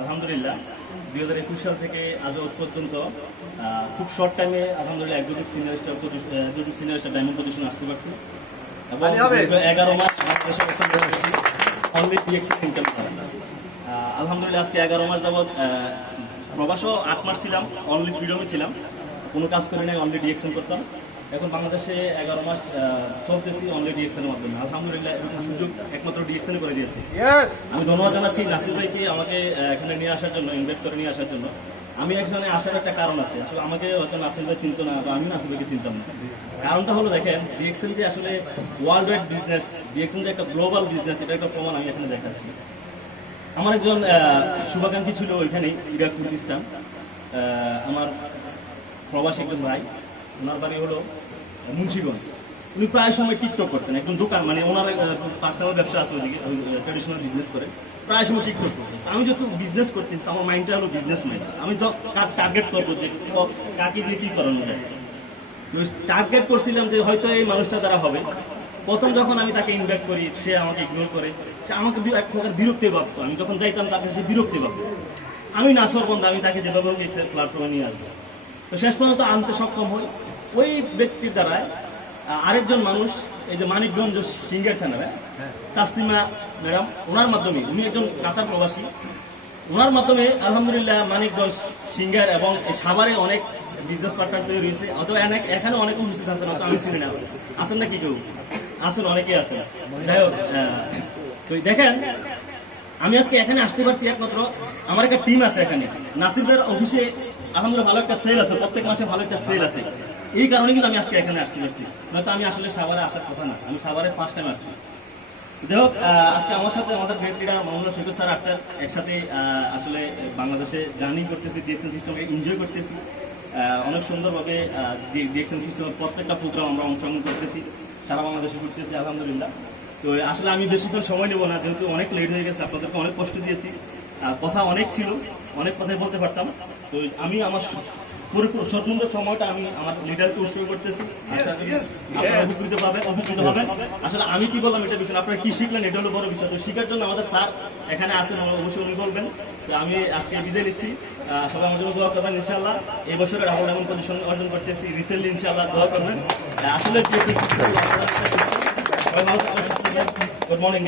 আলহামদুলিল্লাহ 2021 সাল থেকে আজ পর্যন্ত খুব শর্ট টাইমে আলহামদুলিল্লাহ একজন সিনিয়র স্টার ডায়মন্ড পজিশনে আসতে পারছি এবং 11 মাস বাংলাদেশে অবস্থান করেছি অনলি ডিএক্সএন ইনকাম করা। আলহামদুলিল্লাহ আজকে 11 মাস যাবৎ প্রবাসও 8 মাস ছিলাম, অনলি ফ্রিডমে ছিলাম, কোনো কাজ করে নাই, অনলি ডিএক্সএন করতাম। এখন বাংলাদেশে 11 মাস চলতেছি অনলি ডিএক্সএনের মাধ্যমে। আলহামদুলিল্লাহ এরকম সুযোগ একমাত্র ডিএক্সএনে করে দিয়েছে। আমি ধন্যবাদ জানাচ্ছি নাসির ভাইকে আমাকে এখানে নিয়ে আসার জন্য, ইনভাইট করে নিয়ে আসার জন্য। আমি এখানে আসার একটা কারণ আছে, আসলে আমাকে হয়তো নাসির ভাই চিনতো না বা আমি নাসির ভাইকে চিনতাম না। কারণটা হলো দেখেন, ডিএক্সএন যে আসলে ওয়ার্ল্ড ওয়াইড বিজনেস, ডিএক্সএন যে একটা গ্লোবাল বিজনেস, এটা একটা প্রমাণ আমি এখানে দেখাচ্ছি। আমার একজন শুভাকাঙ্ক্ষী ছিল ওইখানেই, ইরাক কুর্দিস্তান, আমার প্রবাসী একজন ভাই, ওনার বাড়ি হলো মুন্সিগঞ্জ। উনি প্রায় সময় টিকটক করতেন, একদম দোকান, মানে ওনার পার্সোনাল ব্যবসা আছে ওইদিকে, ট্রেডিশনাল বিজনেস করে, প্রায় সময় টিকটক করতেন। আমি যত বিজনেস করতেছি আমার মাইন্ডটা হলো বিজনেস মাইন্ড। আমি টার্গেট করবো যে কাকে দিয়ে কী করানো যায়, টার্গেট করছিলাম যে হয়তো এই মানুষটা দ্বারা হবে। প্রথম যখন আমি তাকে ইনভাইট করি, সে আমাকে ইগনোর করে, সে আমাকে এক প্রকার বিরক্তি ভাবত। আমি যখন যাইতাম তাকে সে বিরক্তি ভাবত। আমি নাসর বন্ধ, আমি তাকে যেভাবে প্ল্যাটফর্মে নিয়ে আসবো। তো শেষ পর্যন্ত আনতে সক্ষম হই। ওই ব্যক্তির দ্বারায় আরেকজন মানুষ, এই যে মানিকগঞ্জ সিঙ্গার থানার তাসলিমা ম্যাডাম, ওনার মাধ্যমে, উনি একজন কাতার প্রবাসী, ওনার মাধ্যমে আলহামদুলিল্লাহ মানিকগঞ্জ সিঙ্গার এবং সাভারে অনেক বিজনেস পার্টনার তৈরি হয়েছে। অথবা এখানে অনেক উপস্থিত আছেন, হয়তো আমি চিনি না, আছেন নাকি কেউ? আছেন, অনেকেই আছেন। যাই হোক, তো দেখেন আমি আজকে এখানে আসতে পারছি একমাত্র আমার একটা টিম আছে এখানে। নাসির ভাইয়ের অফিসে আলহামদুলিল্লাহ ভালো একটা সেল আছে, প্রত্যেক মাসে ভালো একটা সেল আছে। এই কারণে কিন্তু আমি আজকে এখানে আসতে পারছি, নয়তো আমি আসলে সাভারে আসার কথা না। আমি সাভারে ফার্স্ট টাইম আসছি। যাই হোক, আজকে আমার সাথে আমাদের গ্রেট লিডার মোহাম্মদ সৈকত স্যার আসছেন। একসাথে আসলে বাংলাদেশে জার্নি করতেছি, ডিএক্সএন সিস্টেমকে এনজয় করতেছি। অনেক সুন্দরভাবে ডিএক্সএন সিস্টেমের প্রত্যেকটা প্রোগ্রাম আমরা অংশগ্রহণ করতেছি, সারা বাংলাদেশে ঘুরতেছি আলহামদুলিল্লাহ। তো আসলে আমি বেশিক্ষণ সময় নেবো না, যেহেতু অনেক লেট হয়ে গেছে, আপনাদেরকে অনেক কষ্ট দিয়েছি, কথা অনেক ছিল, অনেক কথাই বলতে পারতাম। তো আমি আমার পুরোপুরি স্বতন্ত্র সময়টা আমি আমার লিডারকে উৎসর্গ করতেছি। উপকৃত হবেন। আসলে আমি কি বললাম এটা বিষয়, আপনারা কি শিখলেন এটা হলো বড় বিষয়। তো শিখার জন্য আমাদের স্যার এখানে আসেন, অবশ্যই উনি বলবেন। তো আমি আজকে বিদায় নিচ্ছি, সবাই আমার জন্য দোয়া করবেন ইনশাআল্লাহ। এই বছরে ডাবল এমন পজিশন অর্জন করতেছি রিসেন্টলি, ইনশাআল্লাহ দোয়া করবেন। আসলে গুড মর্নিং।